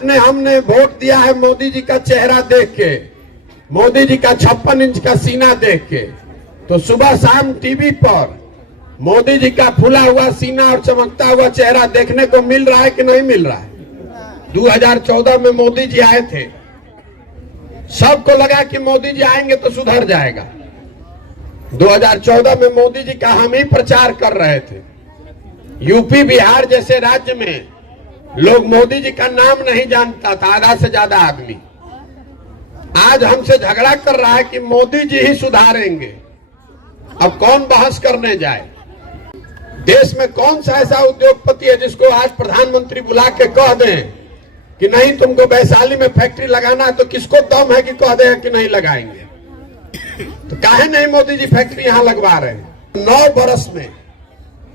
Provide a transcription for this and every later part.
हमने वोट दिया है मोदी जी का चेहरा देख के, मोदी जी का 56 इंच का सीना देख के। तो सुबह शाम टीवी पर मोदी जी का फूला हुआ सीना और चमकता हुआ चेहरा देखने को मिल रहा है कि नहीं मिल रहा है? 2014 में मोदी जी आए थे, सबको लगा कि मोदी जी आएंगे तो सुधर जाएगा। 2014 में मोदी जी का हम ही प्रचार कर रहे थे। यूपी बिहार जैसे राज्य में लोग मोदी जी का नाम नहीं जानता था, आधा से ज्यादा आदमी। आज हमसे झगड़ा कर रहा है कि मोदी जी ही सुधारेंगे। अब कौन बहस करने जाए? देश में कौन सा ऐसा उद्योगपति है जिसको आज प्रधानमंत्री बुला के कह दें कि नहीं तुमको वैशाली में फैक्ट्री लगाना है, तो किसको दम है कि कह दे कि नहीं लगाएंगे? तो काहे नहीं मोदी जी फैक्ट्री यहां लगवा रहे हैं? 9 वर्ष में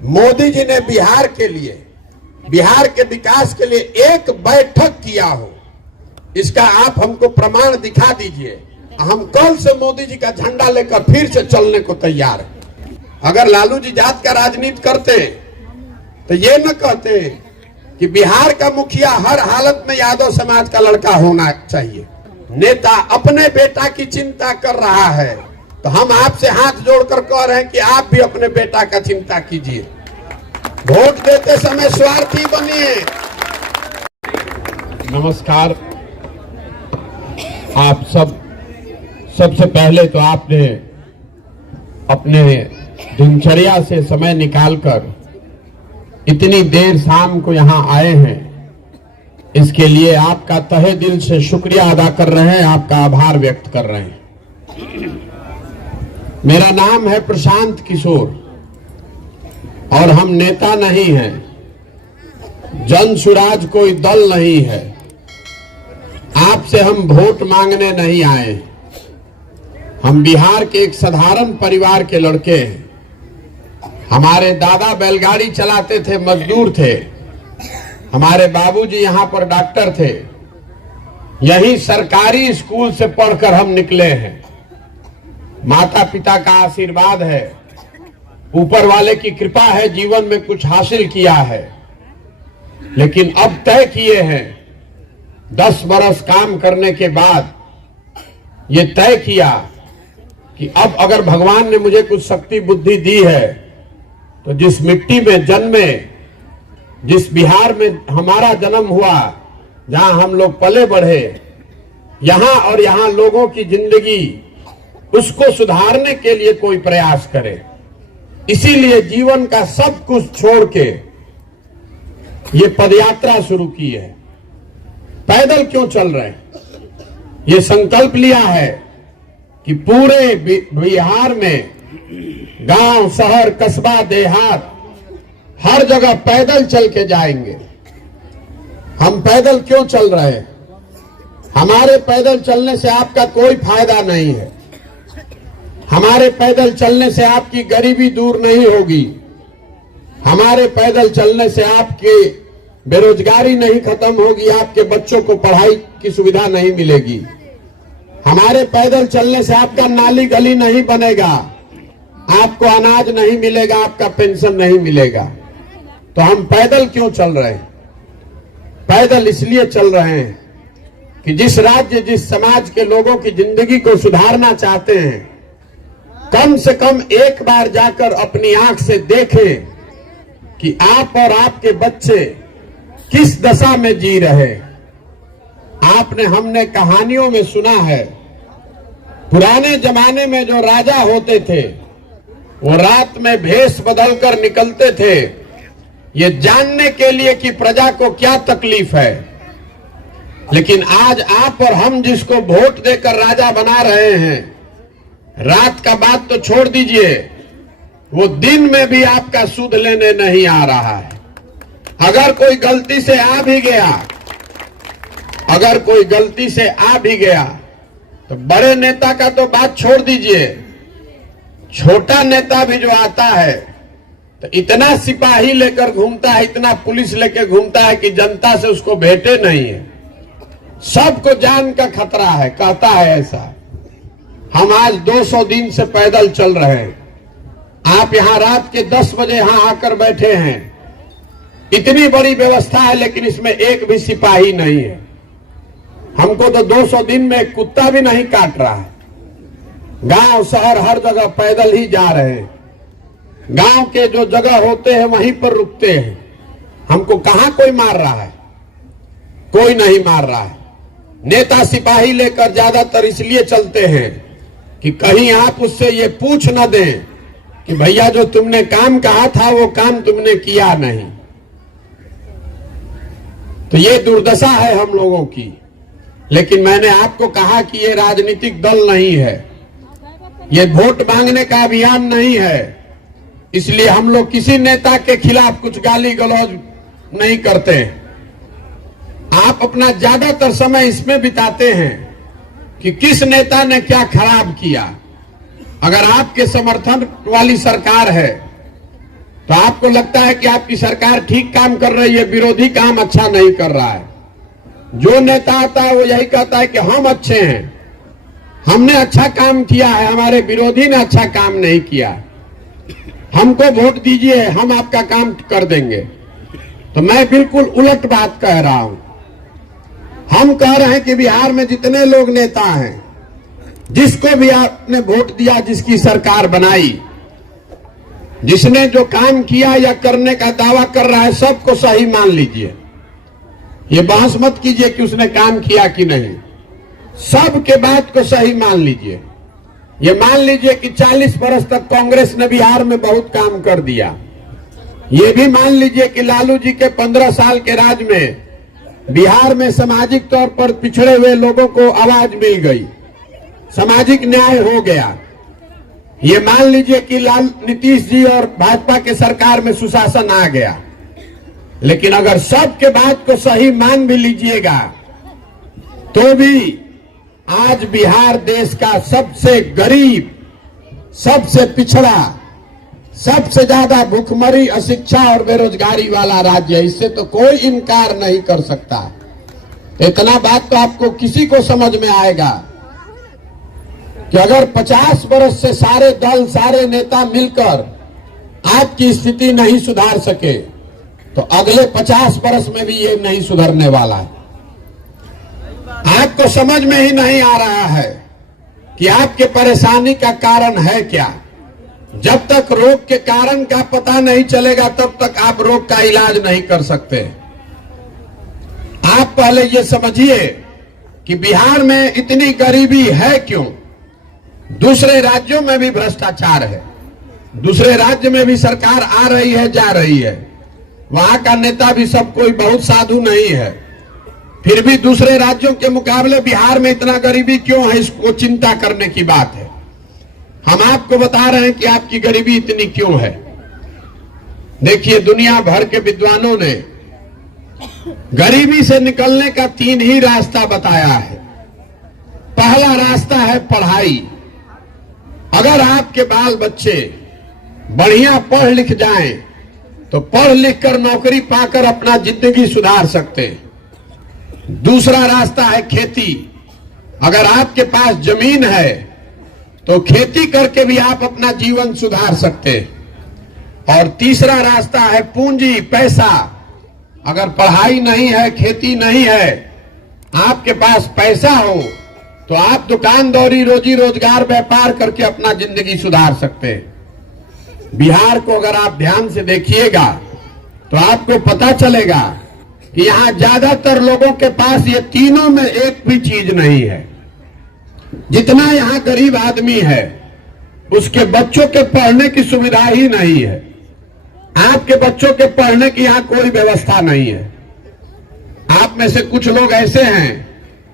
मोदी जी ने बिहार के लिए, बिहार के विकास के लिए एक बैठक किया हो, इसका आप हमको प्रमाण दिखा दीजिए। हम कल से मोदी जी का झंडा लेकर फिर से चलने को तैयार हैं। अगर लालू जी जात का राजनीति करते तो ये न कहते कि बिहार का मुखिया हर हालत में यादव समाज का लड़का होना चाहिए। नेता अपने बेटा की चिंता कर रहा है तो हम आपसे हाथ जोड़कर कह रहे हैं कि आप भी अपने बेटा का चिंता कीजिए। वोट देते समय स्वार्थी बनिए। नमस्कार। आप सबसे पहले तो आपने अपने दिनचर्या से समय निकालकर इतनी देर शाम को यहां आए हैं, इसके लिए आपका तहे दिल से शुक्रिया अदा कर रहे हैं, आपका आभार व्यक्त कर रहे हैं। मेरा नाम है प्रशांत किशोर और हम नेता नहीं हैं, जन सुराज कोई दल नहीं है। आपसे हम वोट मांगने नहीं आए। हम बिहार के एक साधारण परिवार के लड़के हैं। हमारे दादा बैलगाड़ी चलाते थे, मजदूर थे। हमारे बाबूजी यहाँ पर डॉक्टर थे। यही सरकारी स्कूल से पढ़कर हम निकले हैं। माता पिता का आशीर्वाद है, ऊपर वाले की कृपा है, जीवन में कुछ हासिल किया है। लेकिन अब तय किए हैं, 10 बरस काम करने के बाद ये तय किया कि अब अगर भगवान ने मुझे कुछ शक्ति बुद्धि दी है तो जिस मिट्टी में जन्मे, जिस बिहार में हमारा जन्म हुआ, जहां हम लोग पले बढ़े, यहां और यहां लोगों की जिंदगी, उसको सुधारने के लिए कोई प्रयास करे। इसीलिए जीवन का सब कुछ छोड़ के ये पदयात्रा शुरू की है। पैदल क्यों चल रहे हैं? ये संकल्प लिया है कि पूरे बिहार में गांव, शहर, कस्बा, देहात, हर जगह पैदल चल के जाएंगे। हम पैदल क्यों चल रहे हैं? हमारे पैदल चलने से आपका कोई फायदा नहीं है। हमारे पैदल चलने से आपकी गरीबी दूर नहीं होगी। हमारे पैदल चलने से आपकी बेरोजगारी नहीं खत्म होगी, आपके बच्चों को पढ़ाई की सुविधा नहीं मिलेगी। हमारे पैदल चलने से आपका नाली गली नहीं बनेगा, आपको अनाज नहीं मिलेगा, आपका पेंशन नहीं मिलेगा। तो हम पैदल क्यों चल रहे हैं? पैदल इसलिए चल रहे हैं कि जिस राज्य, जिस समाज के लोगों की जिंदगी को सुधारना चाहते हैं, कम से कम एक बार जाकर अपनी आंख से देखें कि आप और आपके बच्चे किस दशा में जी रहे। हमने कहानियों में सुना है, पुराने जमाने में जो राजा होते थे वो रात में भेष बदलकर निकलते थे, ये जानने के लिए कि प्रजा को क्या तकलीफ है। लेकिन आज आप और हम जिसको वोट देकर राजा बना रहे हैं, रात का बात तो छोड़ दीजिए, वो दिन में भी आपका सुध लेने नहीं आ रहा है। अगर कोई गलती से आ भी गया, अगर कोई गलती से आ भी गया तो बड़े नेता का तो बात छोड़ दीजिए, छोटा नेता भी जो आता है तो इतना सिपाही लेकर घूमता है, इतना पुलिस लेकर घूमता है कि जनता से उसको भेंटे नहीं है। सबको जान का खतरा है, कहता है ऐसा। हम आज 200 दिन से पैदल चल रहे हैं। आप यहां रात के 10 बजे यहां आकर बैठे हैं। इतनी बड़ी व्यवस्था है लेकिन इसमें एक भी सिपाही नहीं है। हमको तो 200 दिन में एक कुत्ता भी नहीं काट रहा है। गांव शहर हर जगह पैदल ही जा रहे हैं। गांव के जो जगह होते हैं वहीं पर रुकते हैं। हमको कहां कोई मार रहा है? कोई नहीं मार रहा है। नेता सिपाही लेकर ज्यादातर इसलिए चलते हैं कि कहीं आप उससे ये पूछ न दें कि भैया जो तुमने काम कहा था वो काम तुमने किया नहीं। तो ये दुर्दशा है हम लोगों की। लेकिन मैंने आपको कहा कि ये राजनीतिक दल नहीं है, ये वोट मांगने का अभियान नहीं है। इसलिए हम लोग किसी नेता के खिलाफ कुछ गाली गलौज नहीं करते। आप अपना ज्यादातर समय इसमें बिताते हैं कि किस नेता ने क्या खराब किया। अगर आपके समर्थन वाली सरकार है तो आपको लगता है कि आपकी सरकार ठीक काम कर रही है, विरोधी काम अच्छा नहीं कर रहा है। जो नेता आता है वो यही कहता है कि हम अच्छे हैं, हमने अच्छा काम किया है, हमारे विरोधी ने अच्छा काम नहीं किया, हमको वोट दीजिए, हम आपका काम कर देंगे। तो मैं बिल्कुल उलट बात कह रहा हूं। हम कह रहे हैं कि बिहार में जितने लोग नेता हैं, जिसको भी आपने वोट दिया, जिसकी सरकार बनाई, जिसने जो काम किया या करने का दावा कर रहा है, सबको सही मान लीजिए। ये बहस मत कीजिए कि उसने काम किया कि नहीं। सबके बात को सही मान लीजिए। ये मान लीजिए कि 40 वर्ष तक कांग्रेस ने बिहार में बहुत काम कर दिया। ये भी मान लीजिए कि लालू जी के 15 साल के राज में बिहार में सामाजिक तौर पर पिछड़े हुए लोगों को आवाज मिल गई, सामाजिक न्याय हो गया। ये मान लीजिए कि नीतीश जी और भाजपा के सरकार में सुशासन आ गया। लेकिन अगर सबके बात को सही मान भी लीजिएगा तो भी आज बिहार देश का सबसे गरीब, सबसे पिछड़ा, सबसे ज्यादा भूखमरी, अशिक्षा और बेरोजगारी वाला राज्य है। इससे तो कोई इनकार नहीं कर सकता। तो इतना बात तो आपको किसी को समझ में आएगा कि अगर 50 वर्ष से सारे दल, सारे नेता मिलकर आपकी स्थिति नहीं सुधार सके तो अगले 50 वर्ष में भी ये नहीं सुधरने वाला है। आपको समझ में ही नहीं आ रहा है कि आपके परेशानी का कारण है क्या। जब तक रोग के कारण का पता नहीं चलेगा तब तक आप रोग का इलाज नहीं कर सकते। आप पहले ये समझिए कि बिहार में इतनी गरीबी है क्यों। दूसरे राज्यों में भी भ्रष्टाचार है, दूसरे राज्य में भी सरकार आ रही है, जा रही है, वहां का नेता भी सब कोई बहुत साधु नहीं है। फिर भी दूसरे राज्यों के मुकाबले बिहार में इतना गरीबी क्यों है, इसको चिंता करने की बात है। हम आपको बता रहे हैं कि आपकी गरीबी इतनी क्यों है। देखिए, दुनिया भर के विद्वानों ने गरीबी से निकलने का 3 ही रास्ता बताया है। पहला रास्ता है पढ़ाई। अगर आपके बाल बच्चे बढ़िया पढ़ लिख जाएं तो पढ़ लिख कर नौकरी पाकर अपना जिंदगी सुधार सकते हैं। दूसरा रास्ता है खेती। अगर आपके पास जमीन है तो खेती करके भी आप अपना जीवन सुधार सकते हैं। और तीसरा रास्ता है पूंजी, पैसा। अगर पढ़ाई नहीं है, खेती नहीं है, आपके पास पैसा हो तो आप दुकानदारी, रोजी रोजगार, व्यापार करके अपना जिंदगी सुधार सकते हैं। बिहार को अगर आप ध्यान से देखिएगा तो आपको पता चलेगा कि यहां ज्यादातर लोगों के पास ये तीनों में एक भी चीज नहीं है। जितना यहां गरीब आदमी है उसके बच्चों के पढ़ने की सुविधा ही नहीं है। आपके बच्चों के पढ़ने की यहां कोई व्यवस्था नहीं है। आप में से कुछ लोग ऐसे हैं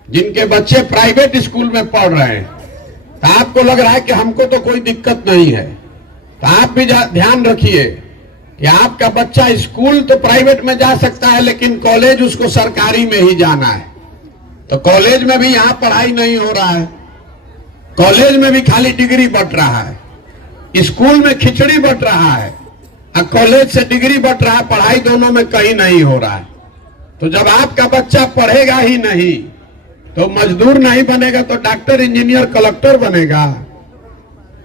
जिनके बच्चे प्राइवेट स्कूल में पढ़ रहे हैं, तो आपको लग रहा है कि हमको तो कोई दिक्कत नहीं है। तो आप भी ध्यान रखिए कि आपका बच्चा स्कूल तो प्राइवेट में जा सकता है लेकिन कॉलेज उसको सरकारी में ही जाना है। तो कॉलेज में भी यहां पढ़ाई नहीं हो रहा है। कॉलेज में भी खाली डिग्री बंट रहा है, स्कूल में खिचड़ी बंट रहा है और कॉलेज से डिग्री बंट रहा है। पढ़ाई दोनों में कहीं नहीं हो रहा है। तो जब आपका बच्चा पढ़ेगा ही नहीं तो मजदूर नहीं बनेगा तो डॉक्टर, इंजीनियर, कलेक्टर बनेगा।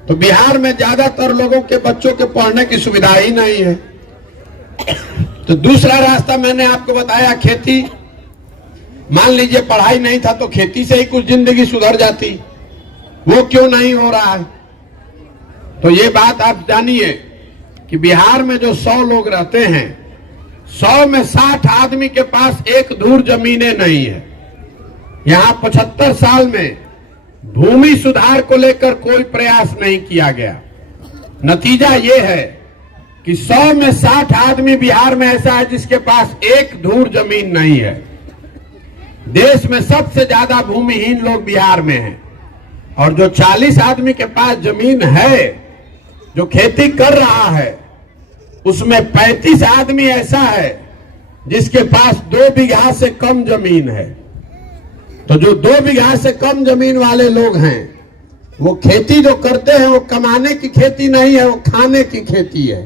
तो बिहार में ज्यादातर लोगों के बच्चों के पढ़ने की सुविधा ही नहीं है। तो दूसरा रास्ता मैंने आपको बताया खेती। मान लीजिए पढ़ाई नहीं था तो खेती से ही कुछ जिंदगी सुधर जाती, वो क्यों नहीं हो रहा है? तो ये बात आप जानिए कि बिहार में जो 100 लोग रहते हैं, 100 में 60 आदमी के पास एक धूर जमीनें नहीं है। यहां 75 साल में भूमि सुधार को लेकर कोई प्रयास नहीं किया गया। नतीजा ये है कि 100 में 60 आदमी बिहार में ऐसा है जिसके पास एक धूर जमीन नहीं है। देश में सबसे ज्यादा भूमिहीन लोग बिहार में हैं, और जो 40 आदमी के पास जमीन है जो खेती कर रहा है, उसमें 35 आदमी ऐसा है जिसके पास 2 बीघा से कम जमीन है। तो जो 2 बीघा से कम जमीन वाले लोग हैं, वो खेती जो करते हैं वो कमाने की खेती नहीं है, वो खाने की खेती है।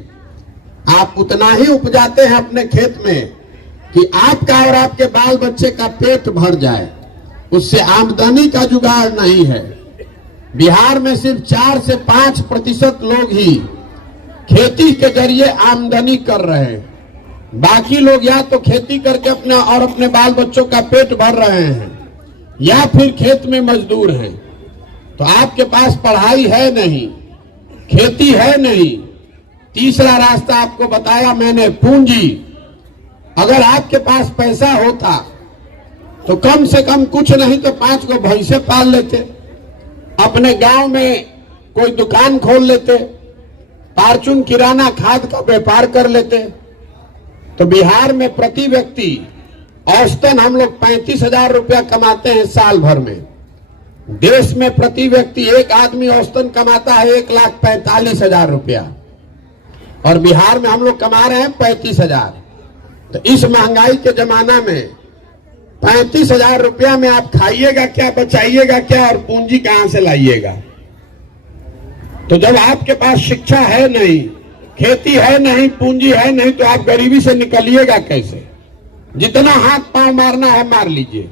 आप उतना ही उपजाते हैं अपने खेत में कि आपका और आपके बाल बच्चे का पेट भर जाए, उससे आमदनी का जुगाड़ नहीं है। बिहार में सिर्फ 4 से 5% लोग ही खेती के जरिए आमदनी कर रहे हैं। बाकी लोग या तो खेती करके अपने और अपने बाल बच्चों का पेट भर रहे हैं, या फिर खेत में मजदूर हैं। तो आपके पास पढ़ाई है नहीं, खेती है नहीं। तीसरा रास्ता आपको बताया मैंने, पूंजी। अगर आपके पास पैसा होता तो कम से कम कुछ नहीं तो 5 को भैंसे पाल लेते, अपने गांव में कोई दुकान खोल लेते, फार्चून किराना खाद का व्यापार कर लेते। तो बिहार में प्रति व्यक्ति औसतन हम लोग 35,000 रुपया कमाते हैं साल भर में। देश में प्रति व्यक्ति एक आदमी औसतन कमाता है 1,45,000 रुपया, और बिहार में हम लोग कमा रहे हैं 35,000। तो इस महंगाई के जमाना में 35,000 रुपया में आप खाइएगा क्या, बचाइएगा क्या, और पूंजी कहां से लाइएगा? तो जब आपके पास शिक्षा है नहीं, खेती है नहीं, पूंजी है नहीं, तो आप गरीबी से निकलिएगा कैसे? जितना हाथ पांव मारना है मार लीजिए,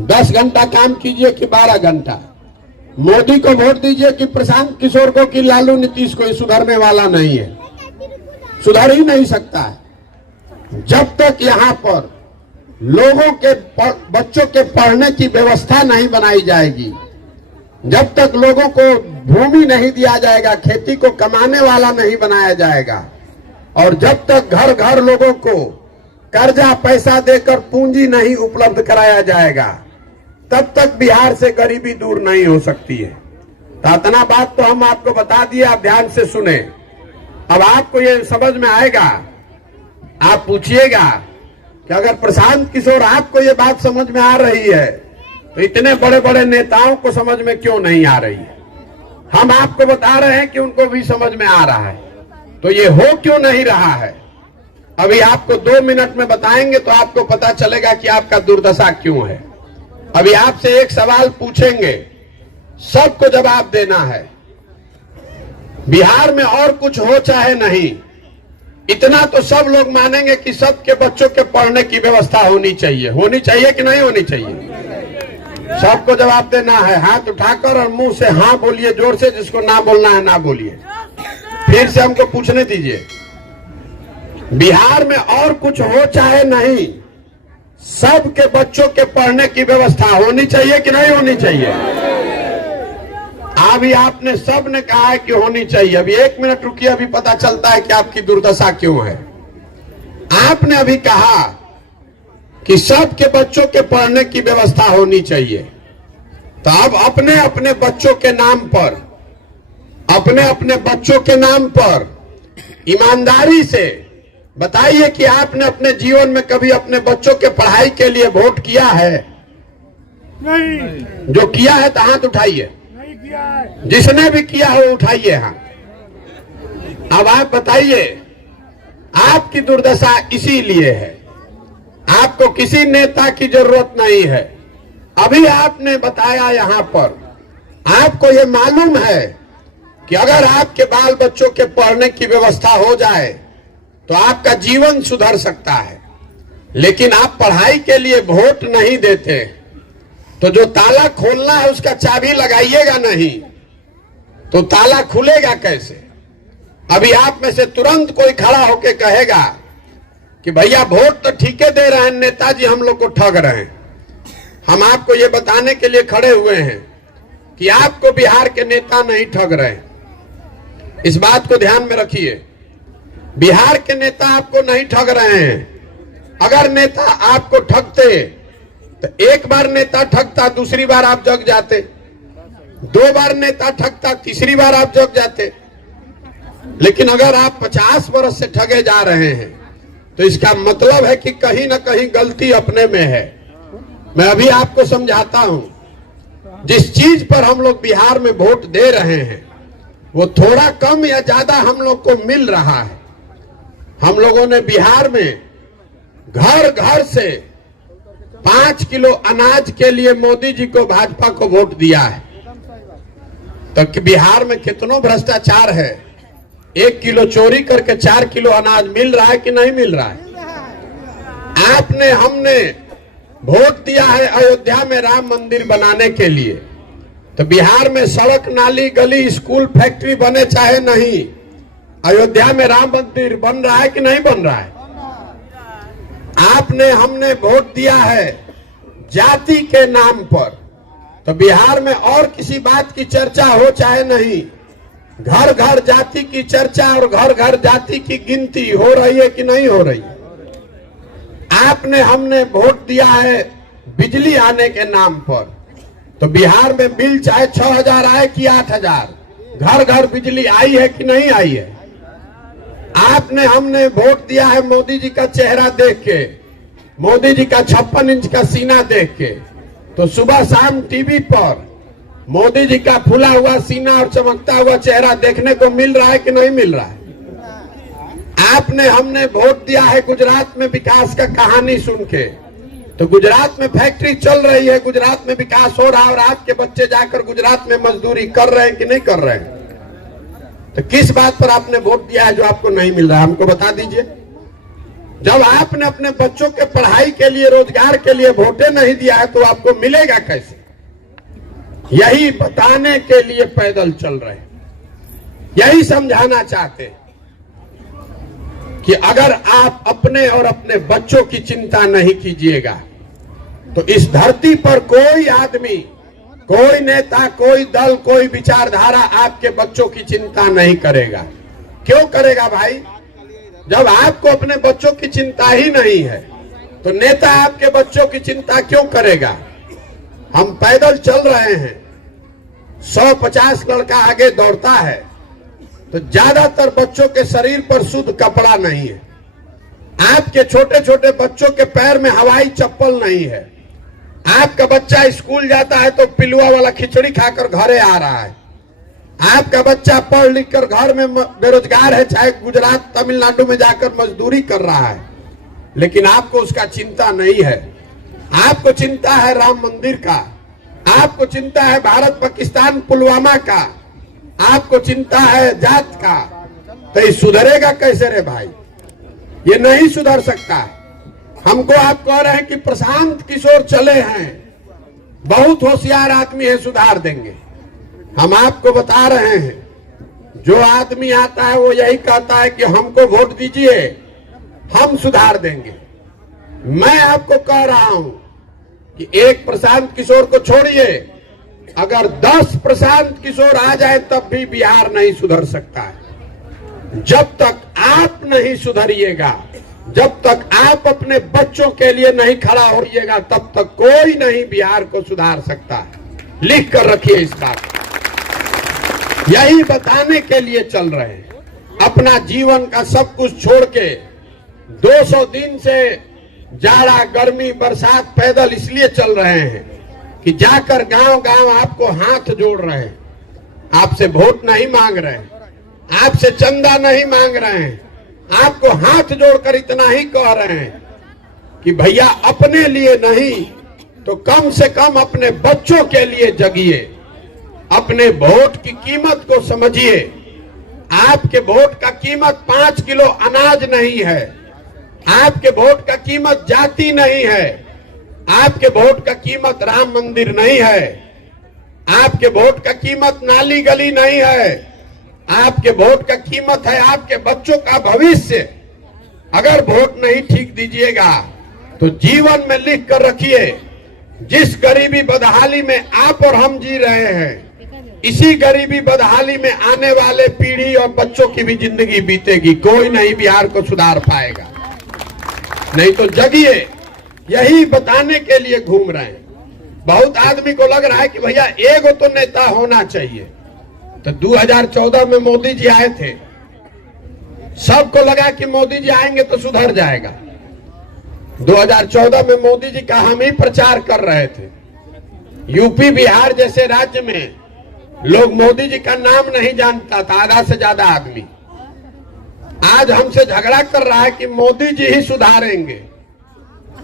10 घंटा काम कीजिए कि 12 घंटा। मोदी को वोट दीजिए कि प्रशांत किशोर को कि लालू नीतीश को, सुधरने वाला नहीं है, सुधर ही नहीं सकता है। जब तक यहाँ पर लोगों के बच्चों के पढ़ने की व्यवस्था नहीं बनाई जाएगी, जब तक लोगों को भूमि नहीं दिया जाएगा, खेती को कमाने वाला नहीं बनाया जाएगा, और जब तक घर घर लोगों को कर्जा पैसा देकर पूंजी नहीं उपलब्ध कराया जाएगा, तब तक बिहार से गरीबी दूर नहीं हो सकती है। तो इतना बात तो हम आपको बता दिए, आप ध्यान से सुने। अब आपको ये समझ में आएगा, आप पूछिएगा कि अगर प्रशांत किशोर आपको ये बात समझ में आ रही है तो इतने बड़े बड़े नेताओं को समझ में क्यों नहीं आ रही है? हम आपको बता रहे हैं कि उनको भी समझ में आ रहा है, तो ये हो क्यों नहीं रहा है? अभी आपको 2 मिनट में बताएंगे तो आपको पता चलेगा कि आपका दुर्दशा क्यों है। अभी आपसे एक सवाल पूछेंगे, सबको जवाब देना है। बिहार में और कुछ हो चाहे नहीं, इतना तो सब लोग मानेंगे कि सबके बच्चों के पढ़ने की व्यवस्था होनी चाहिए। होनी चाहिए कि नहीं होनी चाहिए? सबको जवाब देना है, हाथ उठाकर और मुंह से हाँ बोलिए जोर से, जिसको ना बोलना है ना बोलिए। फिर से हमको पूछने दीजिए, बिहार में और कुछ हो चाहे नहीं, सबके बच्चों के पढ़ने की व्यवस्था होनी चाहिए कि नहीं होनी चाहिए? अभी आपने सब ने कहा है कि होनी चाहिए। अभी 1 मिनट रुकिए, अभी पता चलता है कि आपकी दुर्दशा क्यों है। आपने अभी कहा कि सबके बच्चों के पढ़ने की व्यवस्था होनी चाहिए, तो अब अपने अपने बच्चों के नाम पर ईमानदारी से बताइए कि आपने अपने जीवन में कभी अपने बच्चों के पढ़ाई के लिए वोट किया है? नहीं। जो किया है तो हाथ उठाइए, जिसने भी किया हो उठाइए हाथ। अब आप बताइए, आपकी दुर्दशा इसीलिए है, आपको किसी नेता की जरूरत नहीं है। अभी आपने बताया यहां पर, आपको ये मालूम है कि अगर आपके बाल बच्चों के पढ़ने की व्यवस्था हो जाए तो आपका जीवन सुधर सकता है, लेकिन आप पढ़ाई के लिए वोट नहीं देते, तो जो ताला खोलना है उसका चाबी लगाइएगा नहीं, तो ताला खुलेगा कैसे? अभी आप में से तुरंत कोई खड़ा होकर कहेगा कि भैया वोट तो ठीक है दे रहे हैं, नेताजी हम लोग को ठग रहे हैं, हम आपको ये बताने के लिए खड़े हुए हैं कि आपको बिहार के नेता नहीं ठग रहे। इस बात को ध्यान में रखिए, बिहार के नेता आपको नहीं ठग रहे हैं। अगर नेता आपको ठगते तो एक बार नेता ठगता, दूसरी बार आप जग जाते, 2 बार नेता ठगता, तीसरी बार आप जग जाते। लेकिन अगर आप 50 वर्ष से ठगे जा रहे हैं तो इसका मतलब है कि कहीं ना कहीं गलती अपने में है। मैं अभी आपको समझाता हूं, जिस चीज पर हम लोग बिहार में वोट दे रहे हैं वो थोड़ा कम या ज्यादा हम लोग को मिल रहा है। हम लोगों ने बिहार में घर घर से 5 किलो अनाज के लिए मोदी जी को, भाजपा को वोट दिया है। तो बिहार में कितना भ्रष्टाचार है। 1 किलो चोरी करके 4 किलो अनाज मिल रहा है कि नहीं मिल रहा है। आपने, हमने वोट दिया है अयोध्या में राम मंदिर बनाने के लिए, तो बिहार में सड़क, नाली, गली, स्कूल, फैक्ट्री बने चाहे नहीं, अयोध्या में राम मंदिर बन रहा है कि नहीं बन रहा है। आपने, हमने वोट दिया है जाति के नाम पर, तो बिहार में और किसी बात की चर्चा हो चाहे नहीं, घर घर जाति की चर्चा और घर घर जाति की गिनती हो रही है कि नहीं हो रही। आपने, हमने वोट दिया है बिजली आने के नाम पर, तो बिहार में बिल चाहे 6,000 आए कि 8,000, घर घर बिजली आई है कि नहीं आई है। आपने, हमने वोट दिया है मोदी जी का चेहरा देख के, मोदी जी का 56 इंच का सीना देख के, तो सुबह शाम टीवी पर मोदी जी का फूला हुआ सीना और चमकता हुआ चेहरा देखने को मिल रहा है कि नहीं मिल रहा है। आपने, हमने वोट दिया है गुजरात में विकास का कहानी सुन के, तो गुजरात में फैक्ट्री चल रही है, गुजरात में विकास हो रहा है और आपके बच्चे जाकर गुजरात में मजदूरी कर रहे हैं कि नहीं कर रहे हैं। तो किस बात पर आपने वोट दिया है जो आपको नहीं मिल रहा है, हमको बता दीजिए। जब आपने अपने बच्चों के पढ़ाई के लिए, रोजगार के लिए वोटे नहीं दिया है तो आपको मिलेगा कैसे। यही बताने के लिए पैदल चल रहे हैं, यही समझाना चाहते हैं कि अगर आप अपने और अपने बच्चों की चिंता नहीं कीजिएगा तो इस धरती पर कोई आदमी, कोई नेता, कोई दल, कोई विचारधारा आपके बच्चों की चिंता नहीं करेगा। क्यों करेगा भाई? जब आपको अपने बच्चों की चिंता ही नहीं है तो नेता आपके बच्चों की चिंता क्यों करेगा। हम पैदल चल रहे हैं, 150 लड़का आगे दौड़ता है, तो ज्यादातर बच्चों के शरीर पर शुद्ध कपड़ा नहीं है। आपके छोटे छोटे बच्चों के पैर में हवाई चप्पल नहीं है। आपका बच्चा स्कूल जाता है तो पिलुआ वाला खिचड़ी खाकर घरे आ रहा है। आपका बच्चा पढ़ लिख कर घर में बेरोजगार है, चाहे गुजरात, तमिलनाडु में जाकर मजदूरी कर रहा है, लेकिन आपको उसका चिंता नहीं है। आपको चिंता है राम मंदिर का, आपको चिंता है भारत पाकिस्तान पुलवामा का, आपको चिंता है जात का। तो ये सुधरेगा कैसे रे भाई? ये नहीं सुधर सकता। हमको आप कह रहे हैं कि प्रशांत किशोर चले हैं, बहुत होशियार आदमी है, सुधार देंगे। हम आपको बता रहे हैं, जो आदमी आता है वो यही कहता है कि हमको वोट दीजिए, हम सुधार देंगे। मैं आपको कह रहा हूं कि एक प्रशांत किशोर को छोड़िए, अगर 10 प्रशांत किशोर आ जाए तब भी बिहार नहीं सुधर सकता है। जब तक आप नहीं सुधरिएगा, जब तक आप अपने बच्चों के लिए नहीं खड़ा होइएगा, तब तक कोई नहीं बिहार को सुधार सकता। लिख कर रखिए इस बात। यही बताने के लिए चल रहे हैं। अपना जीवन का सब कुछ छोड़ के 200 दिन से जाड़ा, गर्मी, बरसात पैदल इसलिए चल रहे हैं कि जाकर गांव गांव आपको हाथ जोड़ रहे हैं। आपसे वोट नहीं मांग रहे हैं, आपसे चंदा नहीं मांग रहे हैं, आपको हाथ जोड़कर इतना ही कह रहे हैं कि भैया अपने लिए नहीं तो कम से कम अपने बच्चों के लिए जगिए, अपने वोट की कीमत को समझिए। आपके वोट का कीमत 5 किलो अनाज नहीं है, आपके वोट का कीमत जाति नहीं है, आपके वोट का कीमत राम मंदिर नहीं है, आपके वोट का कीमत नाली गली नहीं है, आपके वोट का कीमत है आपके बच्चों का भविष्य। अगर वोट नहीं ठीक दीजिएगा तो जीवन में लिख कर रखिए जिस गरीबी बदहाली में आप और हम जी रहे हैं, इसी गरीबी बदहाली में आने वाले पीढ़ी और बच्चों की भी जिंदगी बीतेगी। कोई नहीं बिहार को सुधार पाएगा। नहीं तो जगिए, यही बताने के लिए घूम रहे हैं। बहुत आदमी को लग रहा है कि भैया एगो तो नेता होना चाहिए। तो 2014 में मोदी जी आए थे, सबको लगा कि मोदी जी आएंगे तो सुधर जाएगा। 2014 में मोदी जी का हम ही प्रचार कर रहे थे। यूपी बिहार जैसे राज्य में लोग मोदी जी का नाम नहीं जानता था, आधा से ज्यादा आदमी। आज हमसे झगड़ा कर रहा है कि मोदी जी ही सुधारेंगे।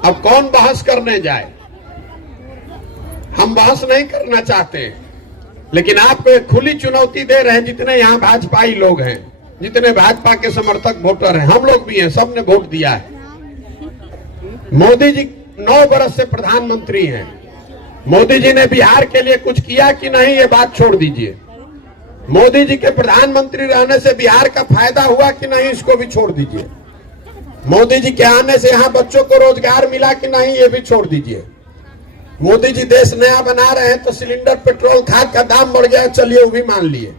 अब कौन बहस करने जाए? हम बहस नहीं करना चाहते, लेकिन आपको एक खुली चुनौती दे रहे हैं। जितने यहाँ भाजपाई लोग हैं, जितने भाजपा के समर्थक वोटर हैं, हम लोग भी हैं, सबने वोट दिया है। मोदी जी 9 बरस से प्रधानमंत्री हैं। मोदी जी ने बिहार के लिए कुछ किया कि नहीं, ये बात छोड़ दीजिए। मोदी जी के प्रधानमंत्री रहने से बिहार का फायदा हुआ कि नहीं, इसको भी छोड़ दीजिए। मोदी जी के आने से यहाँ बच्चों को रोजगार मिला कि नहीं, ये भी छोड़ दीजिए। मोदी जी देश नया बना रहे हैं तो सिलेंडर पेट्रोल खाद का दाम बढ़ गया, चलिए वो भी मान लिए।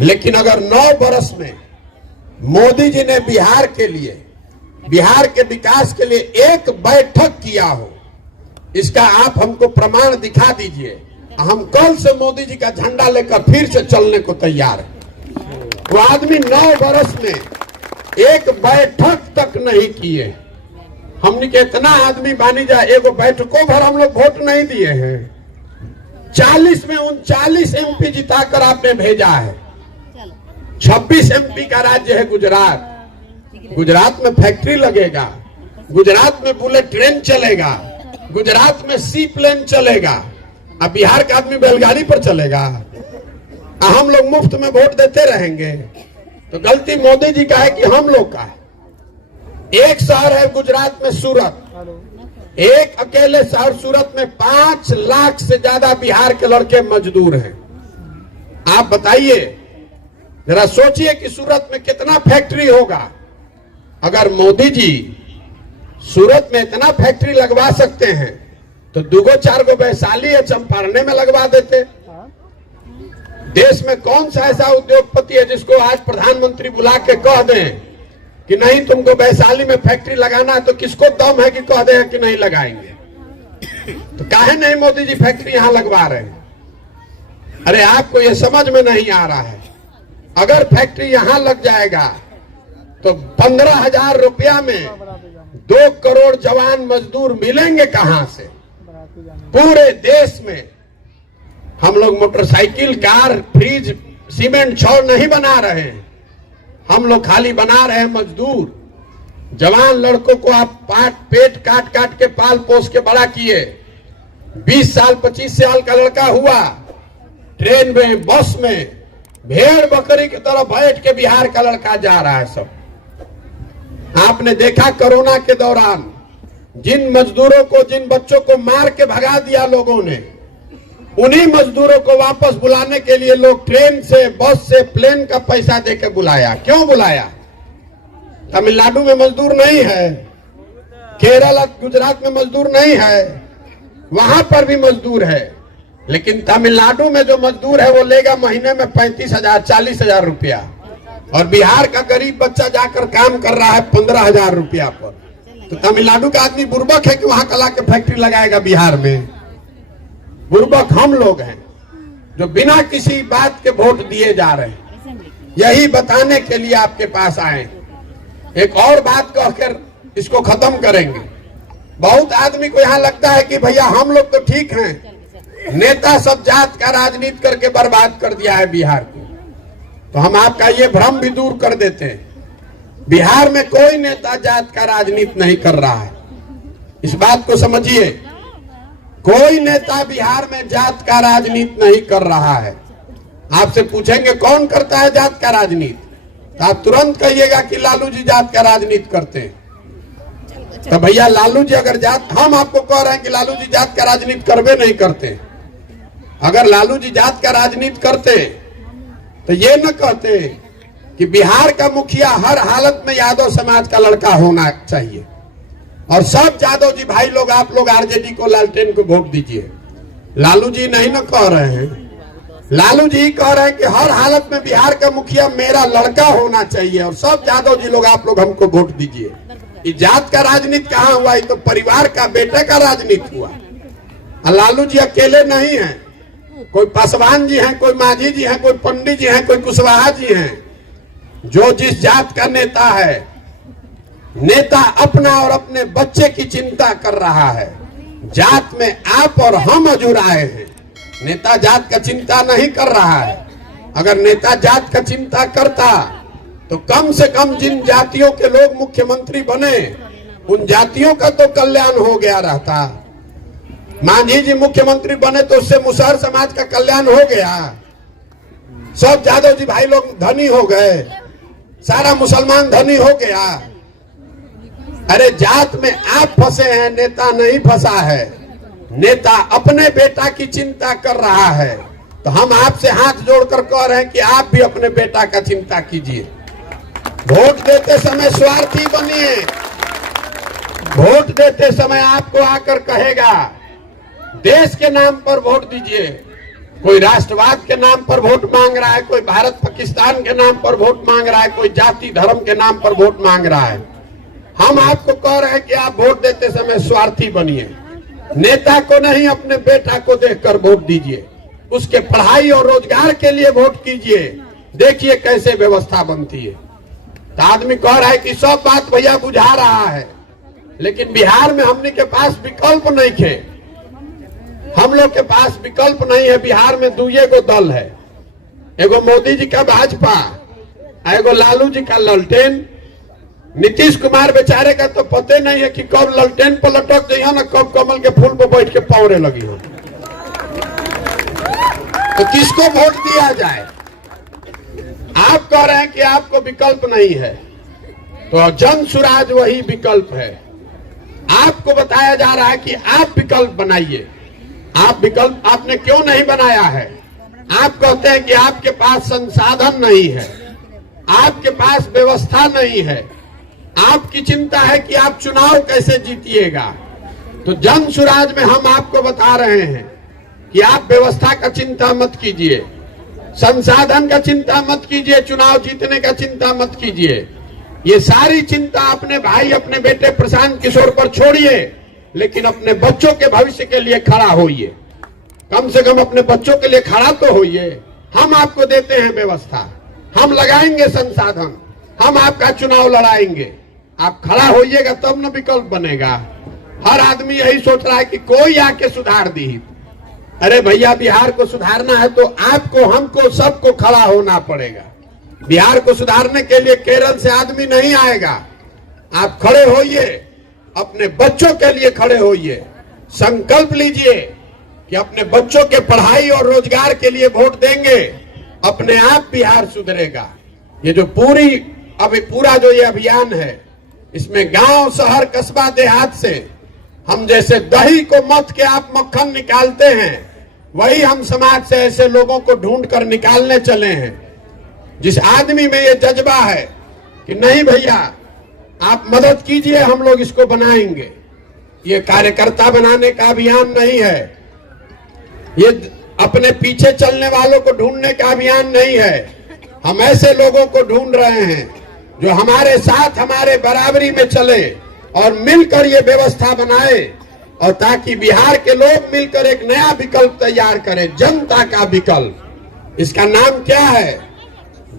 लेकिन अगर 9 बरस में मोदी जी ने बिहार के लिए, बिहार के विकास के लिए एक बैठक किया हो, इसका आप हमको प्रमाण दिखा दीजिए। हम कल से मोदी जी का झंडा लेकर फिर से चलने को तैयार है। वो आदमी 9 बरस में एक बैठक तक नहीं किए। हमने के इतना आदमी बानी जाए, एगो बैठकों भर हम लोग वोट नहीं दिए हैं। 40 में 39 एमपी जिताकर आपने भेजा है। 26 एमपी का राज्य है गुजरात। गुजरात में फैक्ट्री लगेगा, गुजरात में बुलेट ट्रेन चलेगा, गुजरात में सी प्लेन चलेगा। अब बिहार का आदमी बैलगाड़ी पर चलेगा। हम लोग मुफ्त में वोट देते रहेंगे। तो गलती मोदी जी का है कि हम लोग का है। एक शहर है गुजरात में सूरत, एक अकेले शहर सूरत में 5 लाख से ज्यादा बिहार के लड़के मजदूर हैं। आप बताइए, जरा सोचिए कि सूरत में कितना फैक्ट्री होगा। अगर मोदी जी सूरत में इतना फैक्ट्री लगवा सकते हैं तो 2-4 वैशाली या चंपारने में लगवा देते। देश में कौन सा ऐसा उद्योगपति है जिसको आज प्रधानमंत्री बुला के कह दें कि नहीं तुमको वैशाली में फैक्ट्री लगाना है, तो किसको दम है कि कह दे कि नहीं लगाएंगे? तो काहे नहीं मोदी जी फैक्ट्री यहां लगवा रहे हैं? अरे आपको ये समझ में नहीं आ रहा है। अगर फैक्ट्री यहां लग जाएगा तो 15,000 रुपया में 2 करोड़ जवान मजदूर मिलेंगे कहां से? पूरे देश में हम लोग मोटरसाइकिल, कार, फ्रिज, सीमेंट, छड़ नहीं बना रहे हैं। हम लोग खाली बना रहे हैं मजदूर। जवान लड़कों को आप पेट काट काट के पाल पोस के बड़ा किए। 20 साल 25 साल का लड़का हुआ, ट्रेन में, बस में भेड़ बकरी की तरह बैठ के बिहार का लड़का जा रहा है। सब आपने देखा कोरोना के दौरान जिन मजदूरों को, जिन बच्चों को मार के भगा दिया लोगों ने, उन्हीं मजदूरों को वापस बुलाने के लिए लोग ट्रेन से, बस से, प्लेन का पैसा देके बुलाया। क्यों बुलाया? तमिलनाडु में मजदूर नहीं है, केरल, गुजरात में मजदूर नहीं है, वहां पर भी मजदूर है। लेकिन तमिलनाडु में जो मजदूर है वो लेगा महीने में 35,000, 40,000 रुपया, और बिहार का गरीब बच्चा जाकर काम कर रहा है 15,000 रुपया पर। तो तमिलनाडु का आदमी बुर्बक है कि वहां कला के फैक्ट्री लगाएगा बिहार में? बुर्बक हम लोग हैं जो बिना किसी बात के वोट दिए जा रहे हैं। यही बताने के लिए आपके पास आए। एक और बात कहकर इसको खत्म करेंगे। बहुत आदमी को यहाँ लगता है कि भैया हम लोग तो ठीक हैं, नेता सब जात का राजनीति करके बर्बाद कर दिया है बिहार को। तो हम आपका ये भ्रम भी दूर कर देते हैं। बिहार में कोई नेता जात का राजनीति नहीं कर रहा है, इस बात को समझिए। कोई नेता बिहार में जात का राजनीति नहीं कर रहा है। आपसे पूछेंगे कौन करता है जात का राजनीति, तो आप तुरंत कहिएगा कि लालू जी जात का राजनीति करते हैं। तो भैया लालू जी अगर जात, हम आपको कह रहे हैं कि लालू जी जात का राजनीति करवे नहीं करते। अगर लालू जी जात का राजनीति करते तो ये न कहते कि बिहार का मुखिया हर हालत में यादव समाज का लड़का होना चाहिए, और सब यादव जी भाई लोग, आप लोग आरजेडी को, लालटेन को वोट दीजिए। लालू जी नहीं ना कह रहे हैं, लालू जी कह रहे हैं कि हर हालत में बिहार का मुखिया मेरा लड़का होना चाहिए। और सब यादव जी लोग, आप लोग हमको वोट दीजिए। ये जात का राजनीति कहाँ हुआ? ये तो परिवार का, बेटे का राजनीति हुआ। और लालू जी अकेले नहीं है, कोई पासवान जी हैं, कोई माझी जी हैं, कोई पंडित जी हैं, कोई कुशवाहा जी हैं। जो जिस जात का नेता है, नेता अपना और अपने बच्चे की चिंता कर रहा है। जात में आप और हम अजुराए हैं, नेता जात का चिंता नहीं कर रहा है। अगर नेता जात का चिंता करता तो कम से कम जिन जातियों के लोग मुख्यमंत्री बने, उन जातियों का तो कल्याण हो गया रहता। मांझी जी मुख्यमंत्री बने तो उससे मुसहर समाज का कल्याण हो गया। सब यादव जी भाई लोग धनी हो गए, सारा मुसलमान धनी हो गया। अरे जात में आप फंसे हैं, नेता नहीं फंसा है। नेता अपने बेटा की चिंता कर रहा है। तो हम आपसे हाथ जोड़कर कह रहे हैं कि आप भी अपने बेटा का चिंता कीजिए। वोट देते समय स्वार्थी बनिए। वोट देते समय आपको आकर कहेगा देश के नाम पर वोट दीजिए। कोई राष्ट्रवाद के नाम पर वोट मांग रहा है, कोई भारत पाकिस्तान के नाम पर वोट मांग रहा है, कोई जाति धर्म के नाम पर वोट मांग रहा है। हम आपको कह रहे हैं कि आप वोट देते समय स्वार्थी बनिए। नेता को नहीं, अपने बेटा को देखकर वोट दीजिए। उसके पढ़ाई और रोजगार के लिए वोट कीजिए। देखिए कैसे व्यवस्था बनती है। तो आदमी कह रहा है कि सब बात भैया बुझा रहा है, लेकिन बिहार में हमने के पास विकल्प नहीं थे। हम लोग के पास विकल्प नहीं है। बिहार में दुए गो दल है, एगो मोदी जी का भाजपा, एगो लालू जी का ललटेन। नीतीश कुमार बेचारे का तो पते नहीं है कि कब ललटेन पर लटक जाइए ना, कब कमल के फूल पर बैठ के पौड़े लगी हो। तो किसको वोट दिया जाए? आप कह रहे हैं कि आपको विकल्प नहीं है, तो जन सुराज वही विकल्प है। आपको बताया जा रहा है कि आप विकल्प बनाइए। आप विकल्प आपने क्यों नहीं बनाया है? आप कहते हैं कि आपके पास संसाधन नहीं है, आपके पास व्यवस्था नहीं है, आपकी चिंता है कि आप चुनाव कैसे जीतिएगा। तो जन सुराज में हम आपको बता रहे हैं कि आप व्यवस्था का चिंता मत कीजिए, संसाधन का चिंता मत कीजिए, चुनाव जीतने का चिंता मत कीजिए। ये सारी चिंता अपने भाई, अपने बेटे प्रशांत किशोर पर छोड़िए, लेकिन अपने बच्चों के भविष्य के लिए खड़ा होइए। कम से कम अपने बच्चों के लिए खड़ा तो होइए। हम आपको देते हैं व्यवस्था, हम लगाएंगे संसाधन, हम आपका चुनाव लड़ाएंगे। आप खड़ा होइएगा तब न विकल्प बनेगा। हर आदमी यही सोच रहा है कि कोई आके सुधार दी। अरे भैया, बिहार को सुधारना है तो आपको, हमको, सबको खड़ा होना पड़ेगा। बिहार को सुधारने के लिए केरल से आदमी नहीं आएगा। आप खड़े होइए, अपने बच्चों के लिए खड़े होइए। संकल्प लीजिए कि अपने बच्चों के पढ़ाई और रोजगार के लिए वोट देंगे, अपने आप बिहार सुधरेगा। ये जो पूरा जो ये अभियान है, इसमें गांव, शहर, कस्बा, देहात से हम जैसे दही को मथ के आप मक्खन निकालते हैं, वही हम समाज से ऐसे लोगों को ढूंढ कर निकालने चले हैं जिस आदमी में ये जज्बा है कि नहीं भैया आप मदद कीजिए, हम लोग इसको बनाएंगे। ये कार्यकर्ता बनाने का अभियान नहीं है, ये अपने पीछे चलने वालों को ढूंढने का अभियान नहीं है। हम ऐसे लोगों को ढूंढ रहे हैं जो हमारे साथ, हमारे बराबरी में चले और मिलकर ये व्यवस्था बनाए, और ताकि बिहार के लोग मिलकर एक नया विकल्प तैयार करें, जनता का विकल्प। इसका नाम क्या है?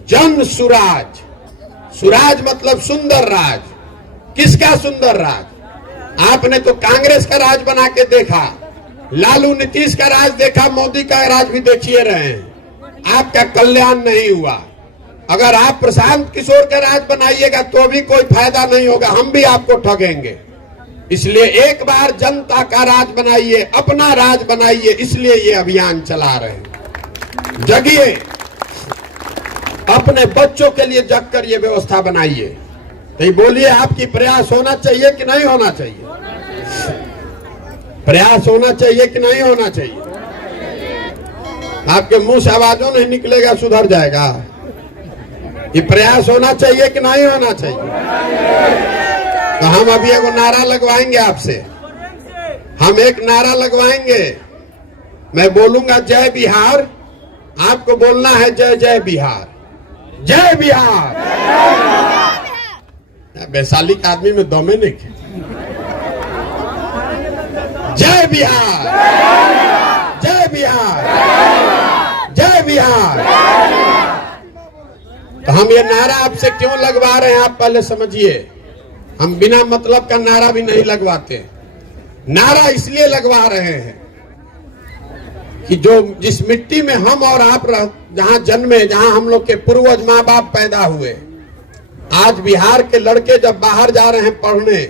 जन सुराज। सुराज मतलब सुंदर राज। किसका सुंदर राज? आपने तो कांग्रेस का राज बना के देखा, लालू नीतीश का राज देखा, मोदी का राज भी देखिए रहे हैं। आपका कल्याण नहीं हुआ। अगर आप प्रशांत किशोर का राज बनाइएगा तो भी कोई फायदा नहीं होगा, हम भी आपको ठगेंगे। इसलिए एक बार जनता का राज बनाइए, अपना राज बनाइए, इसलिए ये अभियान चला रहे हैं। जगिए, अपने बच्चों के लिए जगकर ये व्यवस्था बनाइए। तो ये बोलिए, आपकी प्रयास होना चाहिए कि नहीं होना चाहिए? प्रयास होना चाहिए कि नहीं होना चाहिए? आपके मुंह से आवाजों नहीं निकलेगा, सुधर जाएगा। ये प्रयास होना चाहिए कि नहीं होना चाहिए? तो हम अभी एक नारा लगवाएंगे आपसे, हम एक नारा लगवाएंगे। मैं बोलूंगा जय बिहार, आपको बोलना है जय जय बिहार, जय बिहार। वैशाली के आदमी में दमे नहीं खे। जय बिहार, जय बिहार, जय बिहार। तो हम ये नारा आपसे क्यों लगवा रहे हैं आप पहले समझिए। हम बिना मतलब का नारा भी नहीं लगवाते। नारा इसलिए लगवा रहे हैं कि जो जिस मिट्टी में हम और आप जहां जन्मे, जहां हम लोग के पूर्वज माँ बाप पैदा हुए, आज बिहार के लड़के जब बाहर जा रहे हैं पढ़ने,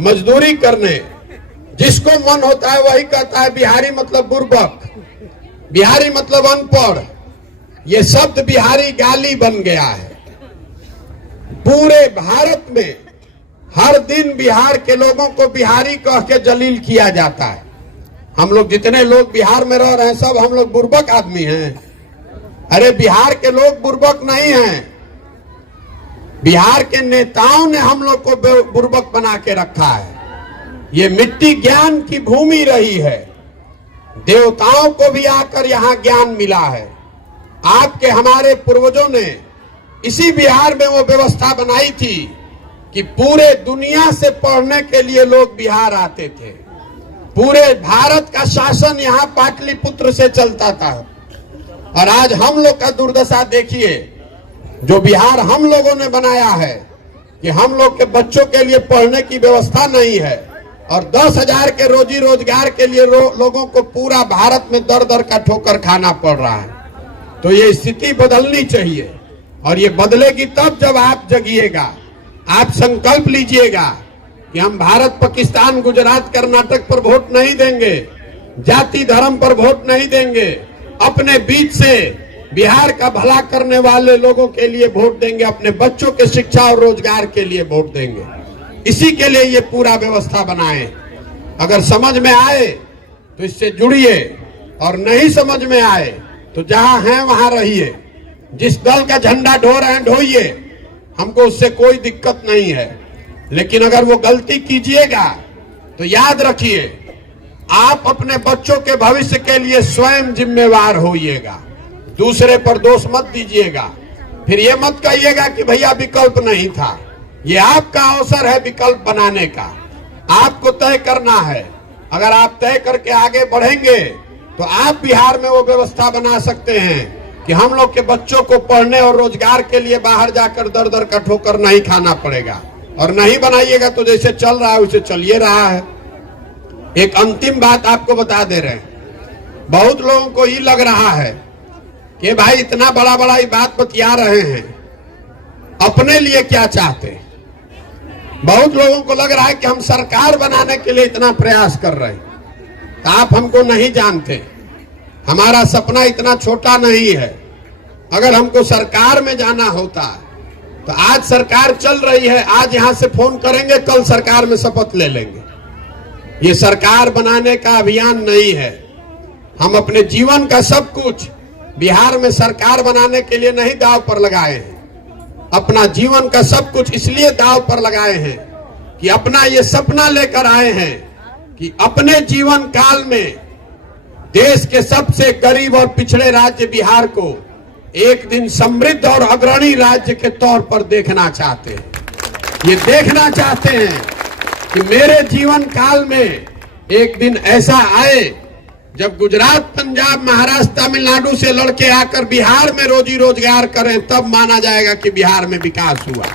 मजदूरी करने, जिसको मन होता है वही कहता है बिहारी मतलब बुर्बक, बिहारी मतलब अनपढ़। ये शब्द बिहारी गाली बन गया है। पूरे भारत में हर दिन बिहार के लोगों को बिहारी कह के जलील किया जाता है। हम लोग जितने लोग बिहार में रह रहे हैं सब हम लोग बुर्बक आदमी हैं। अरे बिहार के लोग बुर्बक नहीं हैं, बिहार के नेताओं ने हम लोग को बुर्बक बना के रखा है। ये मिट्टी ज्ञान की भूमि रही है, देवताओं को भी आकर यहाँ ज्ञान मिला है। आपके हमारे पूर्वजों ने इसी बिहार में वो व्यवस्था बनाई थी कि पूरे दुनिया से पढ़ने के लिए लोग बिहार आते थे। पूरे भारत का शासन यहाँ पाटलिपुत्र से चलता था। और आज हम लोग का दुर्दशा देखिए, जो बिहार हम लोगों ने बनाया है कि हम लोग के बच्चों के लिए पढ़ने की व्यवस्था नहीं है और 10,000 के रोजी रोजगार के लिए लोगों को पूरा भारत में दर दर का ठोकर खाना पड़ रहा है। तो ये स्थिति बदलनी चाहिए और ये बदलेगी तब जब आप जगिएगा, आप संकल्प लीजिएगा कि हम भारत, पाकिस्तान, गुजरात, कर्नाटक पर वोट नहीं देंगे, जाति धर्म पर वोट नहीं देंगे, अपने बीच से बिहार का भला करने वाले लोगों के लिए वोट देंगे, अपने बच्चों के शिक्षा और रोजगार के लिए वोट देंगे। इसी के लिए ये पूरा व्यवस्था बनाए। अगर समझ में आए तो इससे जुड़िए और नहीं समझ में आए तो जहां हैं वहां रहिए। जिस दल का झंडा ढो रहे हैं ढोइए, हमको उससे कोई दिक्कत नहीं है। लेकिन अगर वो गलती कीजिएगा तो याद रखिए, आप अपने बच्चों के भविष्य के लिए स्वयं जिम्मेवार होइएगा, दूसरे पर दोष मत दीजिएगा। फिर ये मत कहिएगा कि भैया विकल्प नहीं था। ये आपका अवसर है विकल्प बनाने का, आपको तय करना है। अगर आप तय करके आगे बढ़ेंगे तो आप बिहार में वो व्यवस्था बना सकते हैं कि हम लोग के बच्चों को पढ़ने और रोजगार के लिए बाहर जाकर दर दर का ठोकर नहीं खाना पड़ेगा। और नहीं बनाइएगा तो जैसे चल रहा है वैसे चलिए रहा है। एक अंतिम बात आपको बता दे रहे हैं, बहुत लोगों को ये लग रहा है कि भाई इतना बड़ा बड़ा ये बात बतिया रहे हैं, अपने लिए क्या चाहते हैं। बहुत लोगों को लग रहा है कि हम सरकार बनाने के लिए इतना प्रयास कर रहे हैं। तो आप हमको नहीं जानते, हमारा सपना इतना छोटा नहीं है। अगर हमको सरकार में जाना होता तो आज सरकार चल रही है, आज यहां से फोन करेंगे, कल सरकार में शपथ ले लेंगे। ये सरकार बनाने का अभियान नहीं है। हम अपने जीवन का सब कुछ बिहार में सरकार बनाने के लिए नहीं दांव पर लगाए हैं। अपना जीवन का सब कुछ इसलिए दांव पर लगाए हैं कि अपना ये सपना लेकर आए हैं कि अपने जीवन काल में देश के सबसे गरीब और पिछड़े राज्य बिहार को एक दिन समृद्ध और अग्रणी राज्य के तौर पर देखना चाहते हैं। ये देखना चाहते हैं कि मेरे जीवन काल में एक दिन ऐसा आए जब गुजरात, पंजाब, महाराष्ट्र, तमिलनाडु से लड़के आकर बिहार में रोजी रोजगार करें, तब माना जाएगा कि बिहार में विकास हुआ।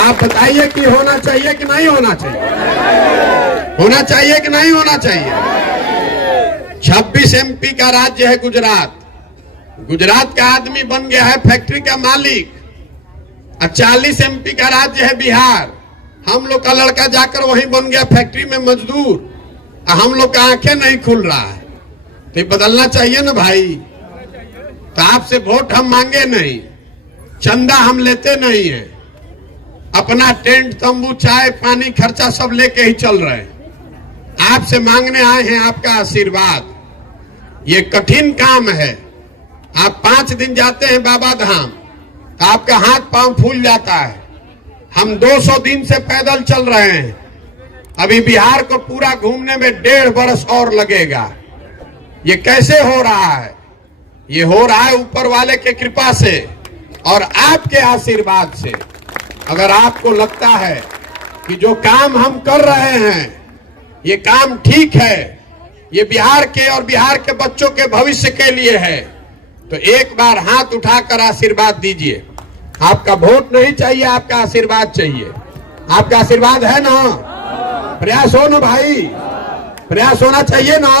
आप बताइए कि होना चाहिए कि नहीं होना चाहिए? होना चाहिए कि नहीं होना चाहिए? 26 MP का राज्य है गुजरात। गुजरात का आदमी बन गया है फैक्ट्री का मालिक। 40 MP का राज्य है बिहार। हम लोग का लड़का जाकर वहीं बन गया फैक्ट्री में मजदूर। हम लोग का आंखें नहीं खुल रहा है। तो बदलना चाहिए ना भाई। तो आपसे वोट हम मांगे नहीं, चंदा हम लेते नहीं है। अपना टेंट, तंबू, चाय, पानी, खर्चा सब लेके ही चल रहे हैं। आपसे मांगने आए हैं आपका आशीर्वाद। ये कठिन काम है। आप 5 दिन जाते हैं बाबा धाम तो आपका हाथ पांव फूल जाता है। हम 200 दिन से पैदल चल रहे हैं। अभी बिहार को पूरा घूमने में 1.5 बरस और लगेगा। ये कैसे हो रहा है? ये हो रहा है ऊपर वाले के कृपा से और आपके आशीर्वाद से। अगर आपको लगता है कि जो काम हम कर रहे हैं ये काम ठीक है, ये बिहार के और बिहार के बच्चों के भविष्य के लिए है, तो एक बार हाथ उठाकर आशीर्वाद दीजिए। आपका वोट नहीं चाहिए, आपका आशीर्वाद चाहिए। आपका आशीर्वाद है ना? प्रयास हो ना भाई, प्रयास होना चाहिए ना।